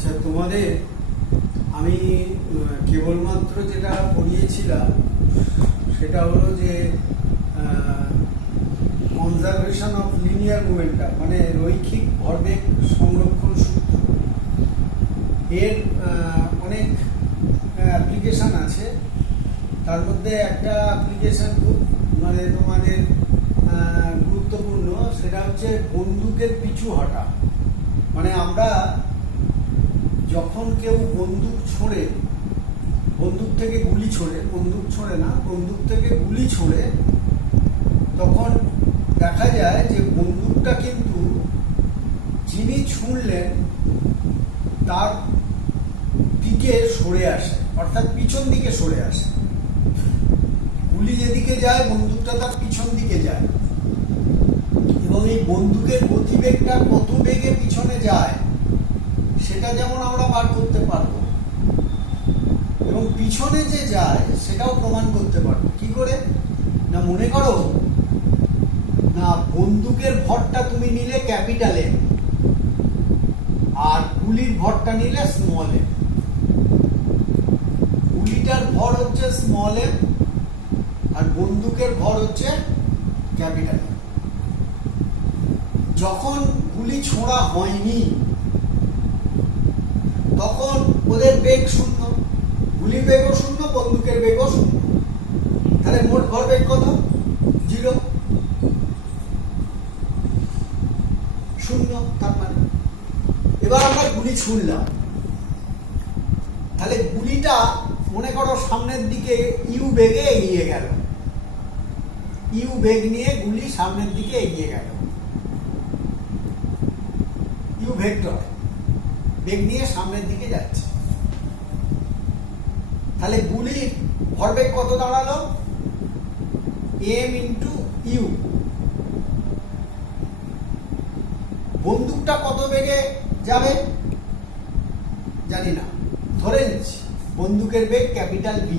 আচ্ছা, তোমাদের আমি কেবলমাত্র যেটা পড়িয়েছিলাম সেটা হলো যে কনজারভেশন অফ লিনিয়ার মোমেন্টাম, মানে রৈখিক ভরবেগ সংরক্ষণ সূত্র। এর অনেক অ্যাপ্লিকেশান আছে। তার মধ্যে একটা অ্যাপ্লিকেশান খুব মানে তোমাদের গুরুত্বপূর্ণ, সেটা হচ্ছে বন্দুকের পিছু হটা। মানে আমরা যখন কেউ বন্দুক ছোঁড়ে, বন্দুক থেকে গুলি ছোড়ে, বন্দুক ছোঁড়ে না, বন্দুক থেকে গুলি ছোড়ে, তখন দেখা যায় যে বন্দুকটা কিন্তু যিনি ছুঁড়লেন তার দিকে সরে আসে, অর্থাৎ পিছন দিকে সরে আসে। গুলি যেদিকে যায় বন্দুকটা তার পিছন দিকে যায়, এবং এই বন্দুকের গতিবেগটা কত বেগে পিছনে যায় সেটা যেমন আমরা বার করতে পারবো, এবং পিছনে যে যায় সেটাও প্রমাণ করতে পারবো। কি করে না, মনে করো না বন্দুকের ভরটা তুমি নিলে ক্যাপিটাল এম, আর গুলির ভরটা নিলে স্মল এম। গুলিটার ভর হচ্ছে স্মল এম আর বন্দুকের ভর হচ্ছে ক্যাপিটাল এম। যখন গুলি ছোঁড়া হয়নি তখন ওদের বেগ শূন্য, গুলির বেগও শূন্য, বন্দুকের বেগও শূন্য। তাহলে মোট ভরবেগ কত? 0, শূন্য। তার মানে এবার আমরা গুলি ছুঁড়লাম, তাহলে গুলিটা মনে করো সামনের দিকে ইউ বেগে এগিয়ে গেল, ইউ বেগ নিয়ে গুলি সামনের দিকে এগিয়ে গেল, ইউ ভেক্টর বেগ নিয়ে সামনের দিকে যাচ্ছে। তাহলে গুলির ভরবেগ কত দাঁড়ালো? M into U. বন্দুকটা কত বেগে যাবে জানি না, ধরে নিচ্ছি বন্দুকের বেগ ক্যাপিটাল ভি।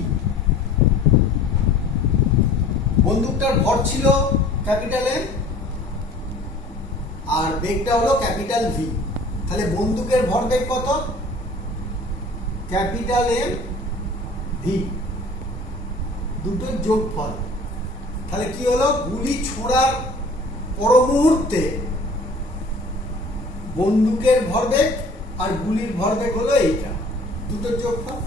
বন্দুকটার ভর ছিল ক্যাপিটাল এম আর বেগটা হলো ক্যাপিটাল ভি। তাহলে বন্দুকের ভরবেগ কত? ক্যাপিটাল এম ভি, দুটোর যোগফল। তাহলে কি হলো? গুলি ছোড়ার পর মুহূর্তে বন্দুকের ভরবেগ আর গুলির ভরবেগ হলো এইটা, দুটোর যোগফল।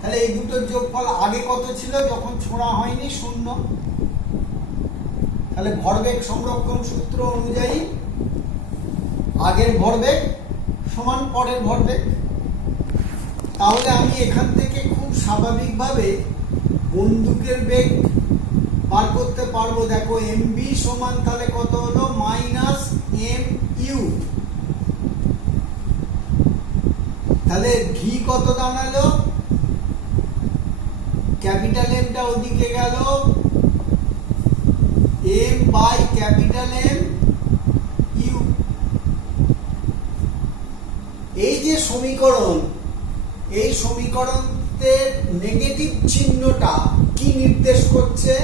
তাহলে এই দুটোর যোগফল আগে কত ছিল যখন ছোঁড়া হয়নি? 0। তাহলে ভরবেগ সংরক্ষণ সূত্র অনুযায়ী আগের ভরবেগ সমান পরের ভরবেগ। তাহলে আমি এখান থেকে খুব স্বাভাবিকভাবে বন্দুকের বেগ বার করতে পারবো। দেখো এমবি সমান তাহলে কত হলো? Minus M U. তাহলে ভি কত দাঁড়ালো? ক্যাপিটাল এমটা ওদিকে গেল, M by capital M U. এই যে সমীকরণ, এই সমীকরণের নেগেটিভ চিহ্নটা কি নির্দেশ করছে?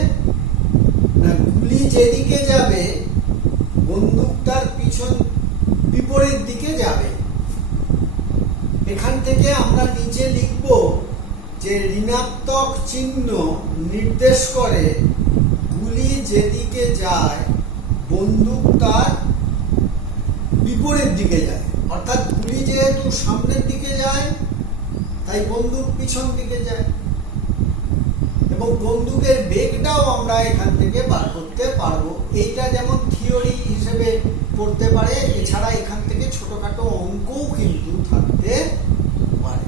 না, গুলি যেদিকে যাবে বন্দুক তার পিছন বিপরীত দিকে যাবে। এখান থেকে আমরা নিচে লিখব যে ঋণাত্মক চিহ্ন নির্দেশ করে গুলি যেদিকে যায় বন্দুক তার বিপরীত দিকে যায়। অর্থাৎ গুলি যেহেতু সামনের দিকে যায় তাই বন্দুক পিছন দিকে যায়, এবং বন্দুকের বেগটাও আমরা এখান থেকে বার করতে পারবো। এইটা যেমন থিওরি হিসেবে পড়তে পারে, এছাড়া এখান থেকে ছোটখাটো অঙ্কও কিন্তু থাকতে পারে।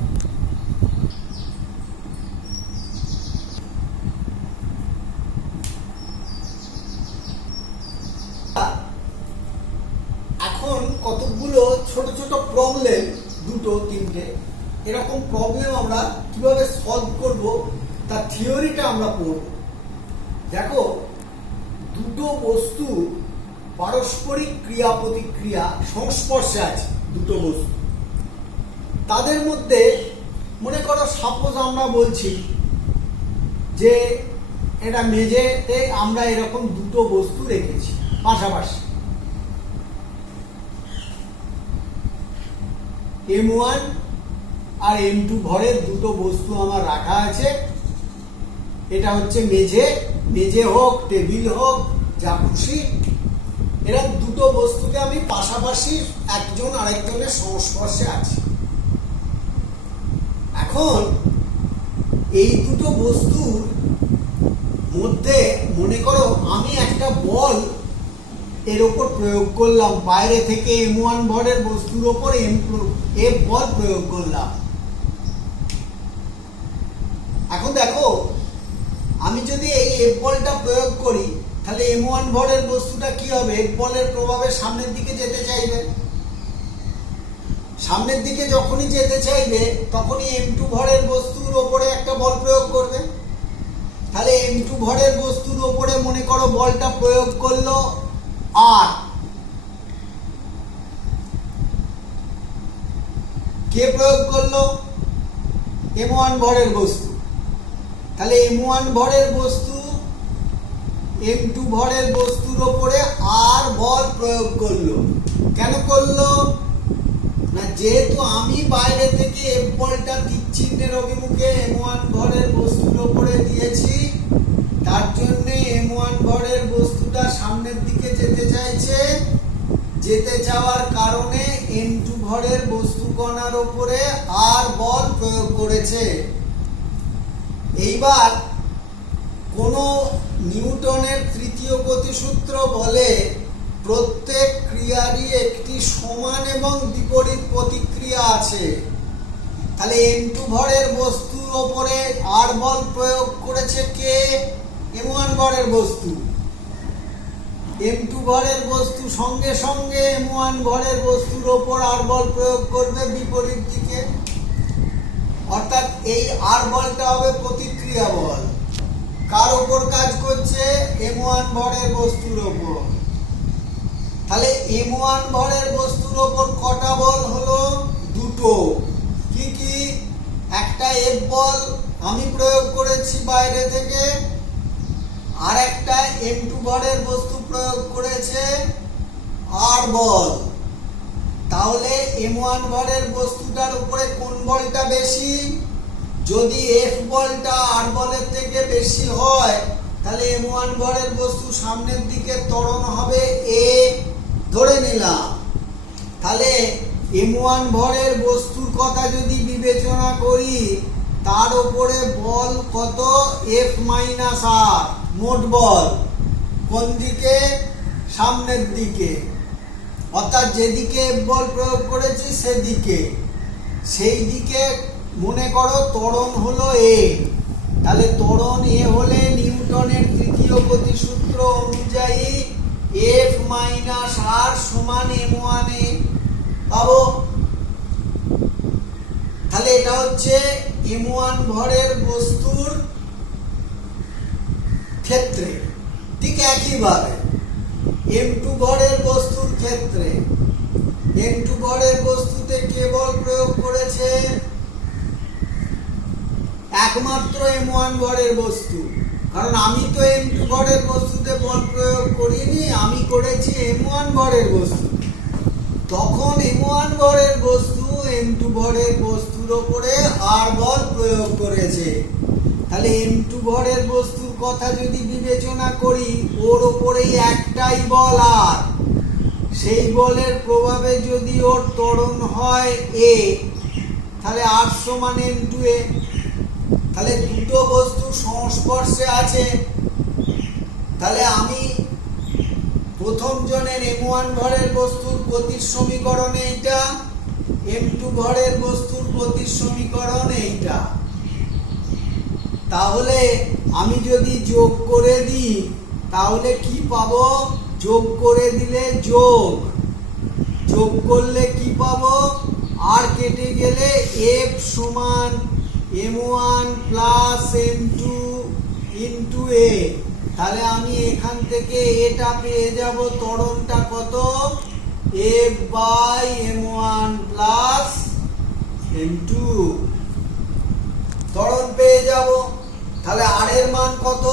এখন কতগুলো ছোট ছোট প্রবলেম, 2-3টে এরকম প্রবলেম আমরা কিভাবে সলভ করব তার থিওরিটা আমরা পড়ব। দেখো, দুটো বস্তু পারস্পরিক ক্রিয়া প্রতিক্রিয়া সংস্পর্শে আছে, দুটো বস্তু। তাদের মধ্যে মনে করো সাপোজ আমরা বলছি যে এটা মেঝেতে আমরা এরকম দুটো বস্তু রেখেছি পাশাপাশি। M1 আর M2 ভরের দুটো বস্তু আমার রাখা আছে। এটা হচ্ছে মেঝে হোক, টেবিল হোক, যা খুশি। এরা দুটো বস্তুকে আমি পাশাপাশি একজন আরেকজনের সংস্পর্শে আছি। এখন এই দুটো বস্তুর মধ্যে মনে করো আমি একটা বল এর ওপর প্রয়োগ করলাম, বাইরে থেকে M1 ভরের বস্তুর ওপর F বল প্রয়োগ করলাম। এখন দেখো, আমি যদি এই F বলটা প্রয়োগ করি, তাহলে M1 ভরের বস্তুটা কি হবে? F বলের প্রভাবে সামনের দিকে যেতে চাইবে। সামনের দিকে যখনই যেতে চাইবে, তখনই M2 ভরের বস্তুর ওপরে একটা বল প্রয়োগ করবে। তাহলে M2 ভরের বস্তুর ওপরে মনে করো বলটা প্রয়োগ করলো আর কে প্রয়োগ করলো? M1 ভরের বস্তু। তাহলে M1 ভরের বস্তু M2 ভরের বস্তুর ওপরে আর বল প্রয়োগ করলো। কেন করলো? না, যেহেতু আমি বাইরে থেকে F বলটা তীর চিহ্নের অভিমুখে M1 ভরের বস্তুর ওপরে দিয়েছি, তার জন্য M1 ভরের বস্তুটা সামনের দিকে যেতে চাইছে। যেতে চাওয়ার কারণে M2 ভরের বস্তু কণার উপরে আর বল প্রয়োগ করেছে। এইবার কোন নিউটনের তৃতীয় গতিসূত্র বলে প্রত্যেক ক্রিয়ারই একটি সমান এবং বিপরীত প্রতিক্রিয়া আছে। তাহলে M2 ভরের বস্তুর ওপরে আর বল প্রয়োগ করেছে কে? M1 ভরের বস্তু। M2 ভরের বস্তু সঙ্গে সঙ্গে M1 ভরের বস্তুর ওপর আর বল প্রয়োগ করবে বিপরীত দিকে। অর্থাৎ এই আর বলটা হবে প্রতিক্রিয়া বল। কার ওপর কাজ করছে? M1 ভরের বস্তুর ওপর। তাহলে M1 ভরের বস্তুর ওপর কটা বল হলো? দুটো। কি কি? একটা F বল আমি প্রয়োগ করেছি বাইরে থেকে, আর একটা M2 ভরের বস্তু প্রয়োগ করেছে আর বল। তাহলে M1 ভরের বস্তুটার উপরে কোন বলটা বেশি? যদি F বলটা আর বলের থেকে বেশি হয়, তাহলে M1 ভরের বস্তু সামনের দিকে ত্বরণ হবে A, ধরে নিলাম। তাহলে M1 ভরের বস্তুর কথা যদি বিবেচনা করি, তার উপরে বল কত? F মাইনাস R, মোট বল। কোন দিকে? সামনের দিকে। অর্থাৎ যেদিকে F বল প্রয়োগ করেছি সেদিকে। সেই দিকে মনে করো ত্বরণ হলো A। তাহলে ত্বরণ A হলে নিউটনের তৃতীয় গতিসূত্র অনুযায়ী F মাইনাস R সমান M1A পাবো। তাহলে এটা হচ্ছে M1 ভরের বস্তুর ক্ষেত্রে। ঠিক একইভাবে M2 ভরের বস্তুর ক্ষেত্রে M2 ভরের বস্তুতে কে বল প্রয়োগ করেছে? একমাত্র M1 ভরের বস্তু। কারণ আমি তো M2 ভরের বস্তুতে বল প্রয়োগ করিনি, আমি করেছি M1 ভরের বস্তু। তখন M1 ভরের বস্তু M2 ভরের বস্তুর উপরে আর বল প্রয়োগ করেছে। তাহলে M2 ভরের বস্তুর কথা যদি বিবেচনা করি, ওর উপরেই একটাই বল আর, সেই বলের প্রভাবে যদি ওর ত্বরণ হয় A, তাহলে R সমান M2A। তাহলে দুটো বস্তু সংস্পর্শে আছে। তাহলে আমি প্রথম জনের M1 ভরের বস্তুর গতির সমীকরণ এইটা, M2 ভরের বস্তুর গতির সমীকরণ এইটা। তাহলে আমি যদি যোগ করে দিই, তাহলে কি পাবো? যোগ করে দিলে যোগ করলে কি পাবো? আর কেটে গেলে F সমান M1 plus M2 into A। তাহলে আমি এখান থেকে এটা পেয়ে যাব, ত্বরণটা কত? F by M1 plus M2 ত্বরণ পেয়ে যাব। তাহলে আর এর মান কত?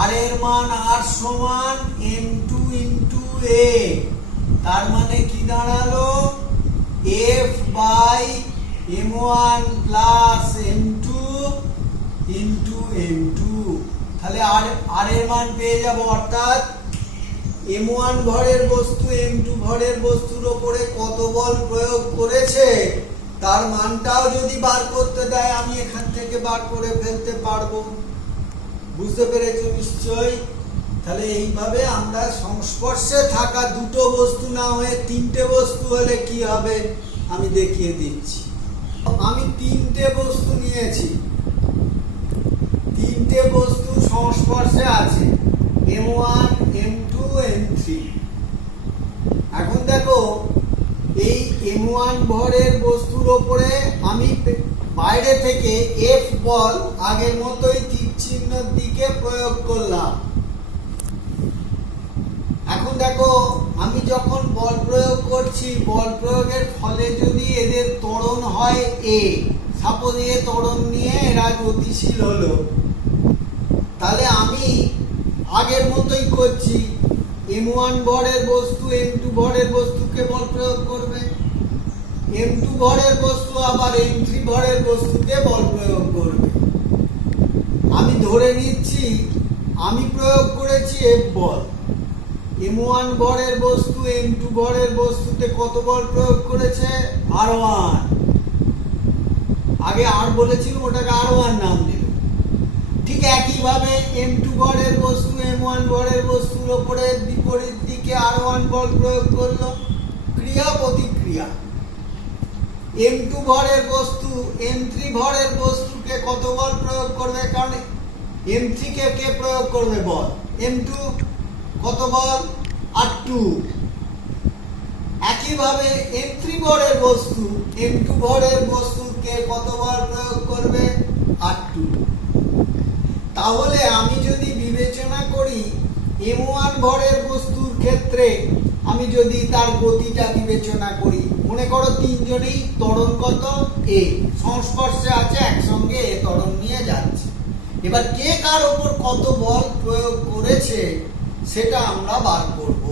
আর এর মান আর সমান M2 ইন্টু A। তার মানে কি দাঁড়ালো? F by M one plus M two into M two. তাহলে আর এর মান পেয়ে যাব, অর্থাৎ এম ওয়ান ভরের বস্তু এম টু ভরের বস্তুর ওপরে কত বল প্রয়োগ করেছে তার মানটাও যদি বার করতে দেয় আমি এখান থেকে বার করে ফেলতে পারবো। বুঝতে পেরেছো নিশ্চয়ই? তাহলে এইভাবে আমরা সংস্পর্শে থাকা দুটো বস্তু না হয়ে তিনটে বস্তু হলে কি হবে আমি দেখিয়ে দিচ্ছি। আমি তিনটে বস্তু নিয়েছি, তিনটে বস্তু সংস্পর্শে আছে, M one M two M three. এখন দেখো এই এম ওয়ান ভরের বস্তুর ওপরে আমি বাইরে থেকে এফ বল আগের মতোই তীর চিহ্নের দিকে প্রয়োগ করলাম। এখন দেখো আমি যখন বল প্রয়োগ করছি, বল প্রয়োগের ফলে যদি এদের ত্বরণ হয় এ, সাপোজ এ ত্বরণ নিয়ে এরা গতিশীল হলো, তাহলে আমি আগের মতোই করছি, এম ওয়ান ভরের বস্তু এম টু ভরের বস্তুকে বল প্রয়োগ করবে, এম টু ভরের বস্তু আবার এম থ্রি ভরের বস্তুকে বল প্রয়োগ করবে। আমি ধরে নিচ্ছি আমি প্রয়োগ করেছি এফ বল, এম ওয়ান ভরের বস্তু এম টু ভরের বস্তুতে কত বল প্রয়োগ করেছে আর ওয়ান। আগে আর বলেছিল ওটাকে আর ওয়ান নাম দিল। ঠিক একইভাবে এম টু ভরের বস্তু এম ওয়ান ভরের বস্তুর ওপরে বিপরীত দিকে আর ওয়ান বল প্রয়োগ করলো, ক্রিয়া প্রতিক্রিয়া। এম টু ভরের বস্তু এম থ্রি ভরের বস্তুকে কত বল প্রয়োগ করবে, কারণ এম থ্রি কে প্রয়োগ করবে বল, এম টু কত বল আর টু। একইভাবে এম থ্রি ভরের বস্তু এম টু ভরের বস্তুকে কত বল প্রয়োগ করবে আর টু। তাহলে আমি যদি বিবেচনা করি এম ওয়ান ভরের বস্তুর ক্ষেত্রে, আমি যদি তার গতিটা বিবেচনা করি, মনে করো তিনজনেই ত্বরণ কত এ, সংস্পর্শে আছে, একসঙ্গে এ ত্বরণ নিয়ে যাচ্ছে। এবার কে কার ওপর কত বল প্রয়োগ করেছে সেটা আমরা বার করব।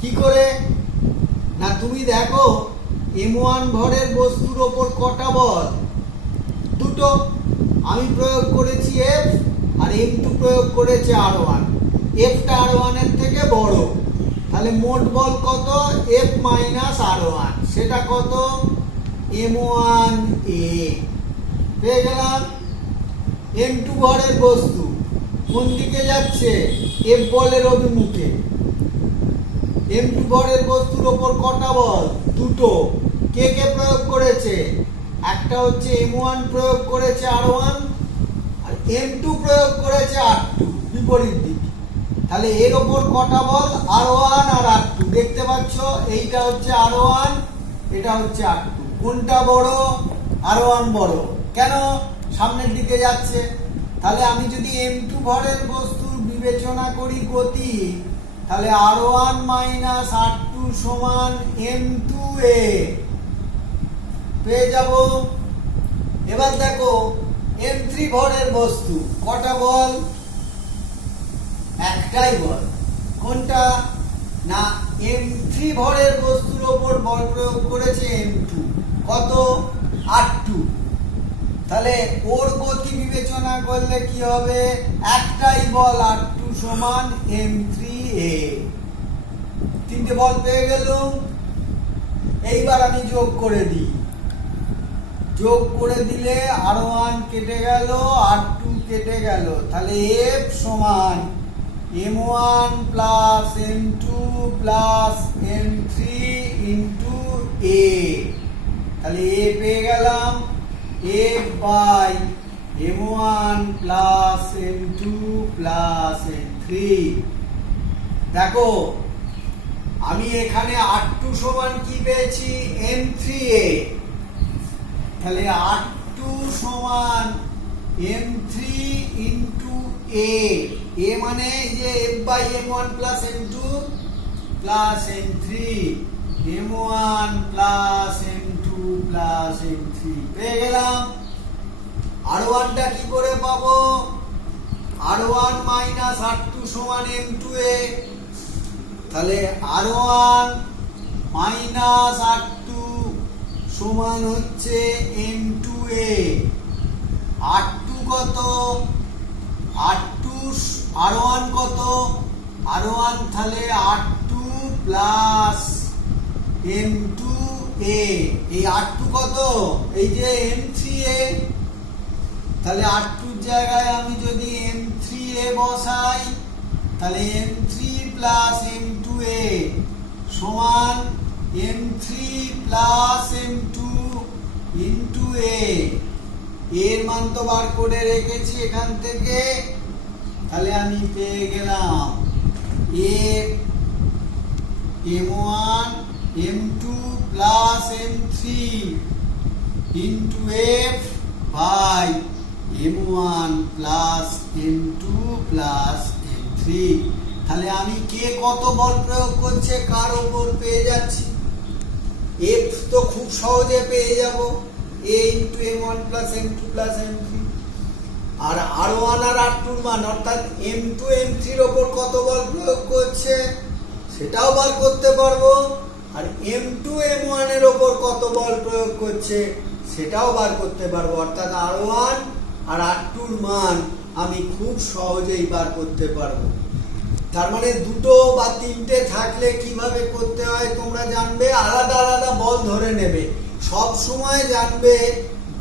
কি করে না, তুমি দেখো এম ওয়ান ভরের বস্তুর ওপর কটা বল, দুটো। আমি প্রয়োগ করেছি এফ আর এম টু প্রয়োগ করেছে আর ওয়ান। এফটা আর ওয়ানের থেকে বড়, তাহলে মোট বল কত এফ মাইনাস আর ওয়ান, সেটা কত এম ওয়ান এ পেয়ে গেলাম। এম টু ভরের বস্তু কোন দিকে যাচ্ছে, এফ বলের অভিমুখে। এম টু ভরের বস্তুর ওপর কটা বল, দুটো। কে কে প্রয়োগ করেছে, একটা হচ্ছে এম ওয়ান প্রয়োগ করেছে আর ওয়ান, আর এম টু প্রয়োগ করেছে আর টু, বিপরীত দিকে। তাহলে এর ওপর কটা বল, আর ওয়ান আর আর টু। দেখতে পাচ্ছ এইটা হচ্ছে আর ওয়ান, এটা হচ্ছে আর টু। কোনটা বড়, আর ওয়ান বড়, কেন সামনের দিকে যাচ্ছে। তাহলে আমি যদি এম টু ভরের বস্তুর বিবেচনা করি গতি, তাহলে R one minus R two সমান এম টু এ পেয়ে যাব। এবার দেখো এম থ্রি ভরের বস্তু কটা বল, একটাই বল। কোনটা না, এম থ্রি ভরের বস্তুর ওপর বল প্রয়োগ করেছে এম টু, কত আর টু। তাহলে ওর গতি বিবেচনা করলে কি হবে, একটাই বল আর টু সমান এম থ্রি এ। তিনটে বল পেয়ে গেল। এইবার আমি যোগ করে দিই, যোগ করে দিলে আর ওয়ান কেটে গেল, আর টু কেটে গেল। তাহলে এফ সমান M one plus M two plus M three into A. তাহলে এ পেয়ে গেলাম F by M one plus M two plus M three. দেখো আমি এখানে আর টু সমান কি পেয়েছি, এম থ্রি এ। তাহলে আর টু সমান M three into A, A মানে যে F by M one plus M two plus M three, M one plus M two plus M three পেয়ে গেলাম। আর ওয়ানটা কি করে পাবো, R one minus R two সমান এম টু এ। তাহলে R one minus R two সমান হচ্ছে M2A। R2 কত? R2 R1 কত? R1 তাহলে R2 প্লাস M2A। এই R2 কত? এই যে M3A। তাহলে R2 এর জায়গায় আমি যদি M3A বসাই তাহলে M3 প্লাস M2A সমান M3 plus M2 into A। এর মান তো বার করে রেখেছি এখান থেকে, তাহলে আমি পেয়ে গেলাম M1 M2 plus M3 into F by M1 plus M2 plus M3। তাহলে আমি কে কত বল প্রয়োগ করছে কার উপর পেয়ে যাচ্ছি? F তো খুব সহজে পেয়ে যাব, A into M1 plus M2 plus M3। আর R1 আর R2 এর মান অর্থাৎ M2 M3 এর উপর কত বল প্রয়োগ করছে সেটাও বার করতে পারবো, আর M2 M1 এর উপর কত বল প্রয়োগ করছে সেটাও বার করতে পারবো। অর্থাৎ R1 আর R2 এর মান আমি খুব সহজেই বার করতে পারবো। তার মানে দুটো বা তিনটে থাকলে কিভাবে করতে হয় তোমরা জানবে, আলাদা আলাদা বল ধরে নেবে। সব সময় জানবে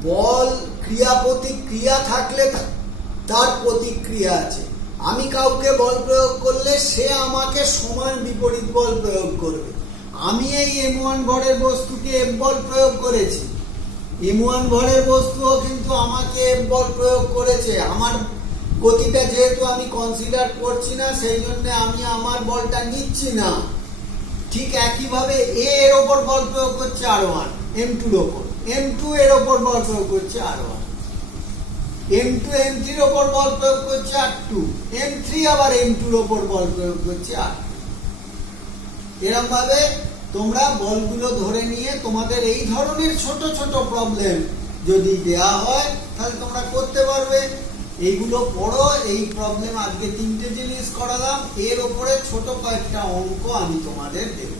বল ক্রিয়া প্রতিক্রিয়া থাকলে তার প্রতিক্রিয়া আছে। আমি কাউকে বল প্রয়োগ করলে সে আমাকে সমান বিপরীত বল প্রয়োগ করবে। আমি এই M1 ভরের বস্তুকে F বল প্রয়োগ করেছি, M1 ভরের বস্তুও কিন্তু আমাকে F বল প্রয়োগ করেছে। আমার গতিটা যেহেতু আমি কনসিডার করছি না সেই জন্য আমি আমার বলটা নিচ্ছি না। ঠিক একইভাবে A এর ওপর বল প্রয়োগ করছে R1 M2 এর ওপর, M2 এর ওপর বল প্রয়োগ করছে R1, M2 M3 এর ওপর বল প্রয়োগ করছে R2, M3 আবার M2 এর ওপর বল প্রয়োগ করছে R2। এরকম ভাবে তোমরা বলগুলো ধরে নিয়ে তোমাদের এই ধরনের ছোট ছোট প্রবলেম যদি দেয়া হয় তাহলে তোমরা করতে পারবে। এইগুলো পড়ো, এই প্রবলেম আজকে তিনটে জিনিস করালাম, এর উপরে ছোট কয়েকটা অঙ্ক আমি তোমাদের দেব।